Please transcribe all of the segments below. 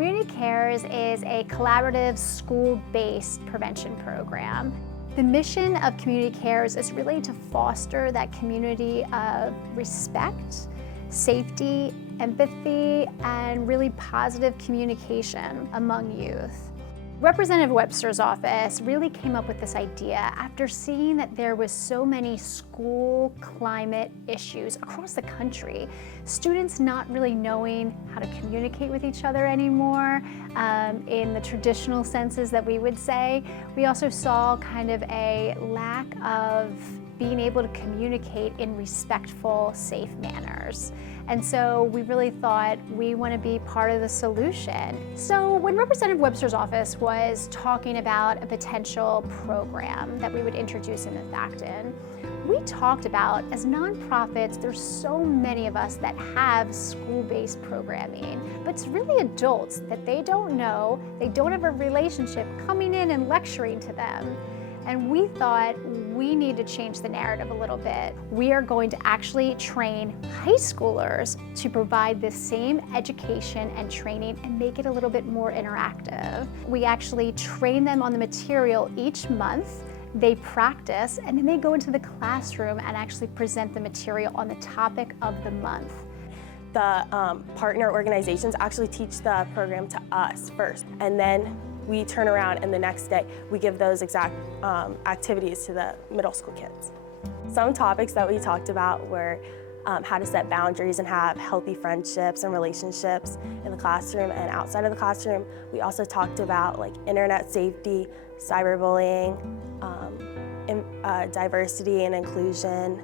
Community Cares is a collaborative school-based prevention program. The mission of Community Cares is really to foster that community of respect, safety, empathy, and really positive communication among youth. Representative Webster's office really came up with this idea after seeing that there was so many school climate issues across the country. Students not really knowing how to communicate with each other anymore in the traditional senses that we would say. We also saw kind of a lack of being able to communicate in respectful, safe manners. And so we really thought we want to be part of the solution. So when Representative Webster's office was talking about a potential program that we would introduce in Methacton, we talked about, as nonprofits, there's so many of us that have school-based programming, but it's really adults that they don't know, they don't have a relationship coming in and lecturing to them. And we thought we need to change the narrative a little bit. We are going to actually train high schoolers to provide the same education and training and make it a little bit more interactive. We actually train them on the material each month. They practice, and then they go into the classroom and actually present the material on the topic of the month. The partner organizations actually teach the program to us first, and then we turn around and the next day we give those exact activities to the middle school kids. Some topics that we talked about were how to set boundaries and have healthy friendships and relationships in the classroom and outside of the classroom. We also talked about like internet safety, cyberbullying, diversity and inclusion.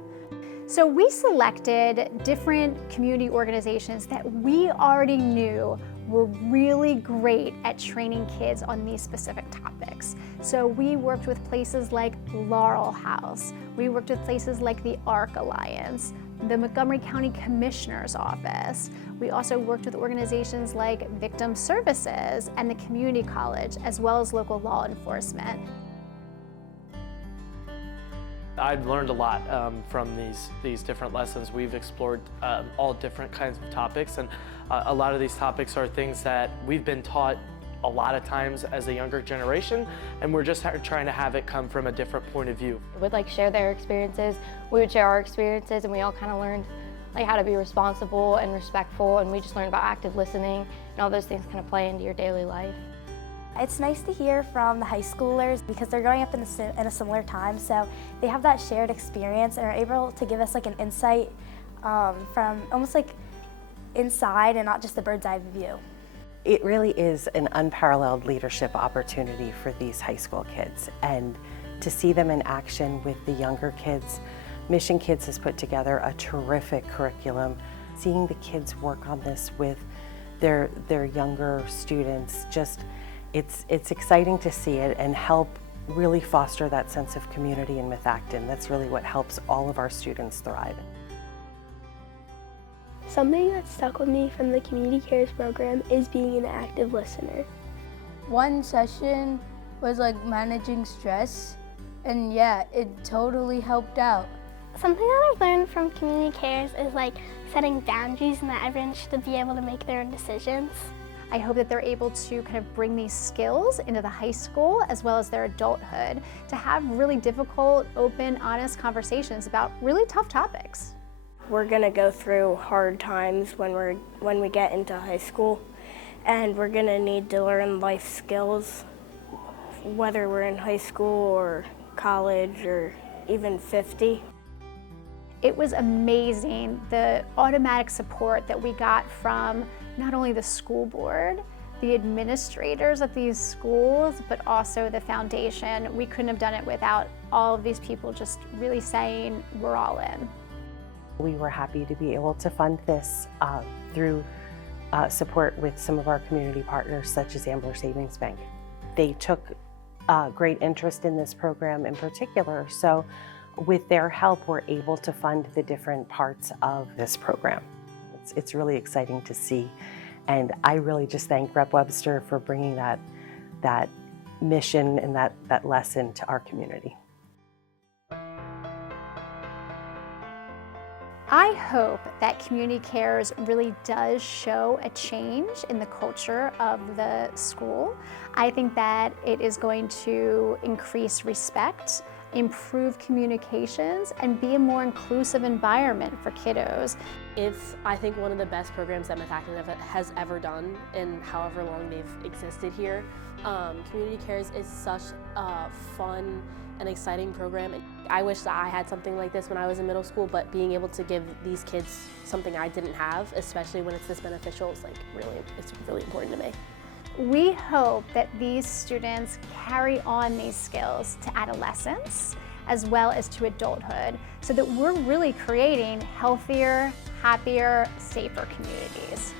So we selected different community organizations that we already knew were really great at training kids on these specific topics. So we worked with places like Laurel House. We worked with places like the ARC Alliance, the Montgomery County Commissioner's Office. We also worked with organizations like Victim Services and the Community College, as well as local law enforcement. I've learned a lot from these different lessons. We've explored all different kinds of topics, and a lot of these topics are things that we've been taught a lot of times as a younger generation, and we're just trying to have it come from a different point of view. Would share their experiences, we would share our experiences, and we all kind of learned how to be responsible and respectful, and we just learned about active listening, and all those things kind of play into your daily life. It's nice to hear from the high schoolers because they're growing up in a similar time, so they have that shared experience and are able to give us an insight from almost inside and not just the bird's eye view. It really is an unparalleled leadership opportunity for these high school kids, and to see them in action with the younger kids. Mission Kids has put together a terrific curriculum. Seeing the kids work on this with their younger students, it's exciting to see it and help really foster that sense of community in Methacton. That's really what helps all of our students thrive. Something that stuck with me from the Community Cares program is being an active listener. One session was managing stress, and yeah, it totally helped out. Something that I've learned from Community Cares is setting boundaries and that everyone should be able to make their own decisions. I hope that they're able to kind of bring these skills into the high school as well as their adulthood to have really difficult, open, honest conversations about really tough topics. We're gonna go through hard times when we get into high school, and we're gonna need to learn life skills, whether we're in high school or college or even 50. It was amazing, the automatic support that we got from not only the school board, the administrators at these schools, but also the foundation. We couldn't have done it without all of these people just really saying, we're all in. We were happy to be able to fund this through support with some of our community partners, such as Ambler Savings Bank. They took great interest in this program in particular, so with their help, we're able to fund the different parts of this program. It's really exciting to see, and I really just thank Rep. Webster for bringing that mission and that lesson to our community. I I hope that Community Cares really does show a change in the culture of the school. I think that it is going to increase respect, improve communications, and be a more inclusive environment for kiddos. It's, I think, one of the best programs that Myth Active has ever done in however long they've existed here. Community Cares is such a fun and exciting program. I wish that I had something like this when I was in middle school, but being able to give these kids something I didn't have, especially when it's this beneficial, is it's really important to me. We hope that these students carry on these skills to adolescence as well as to adulthood, so that we're really creating healthier, happier, safer communities.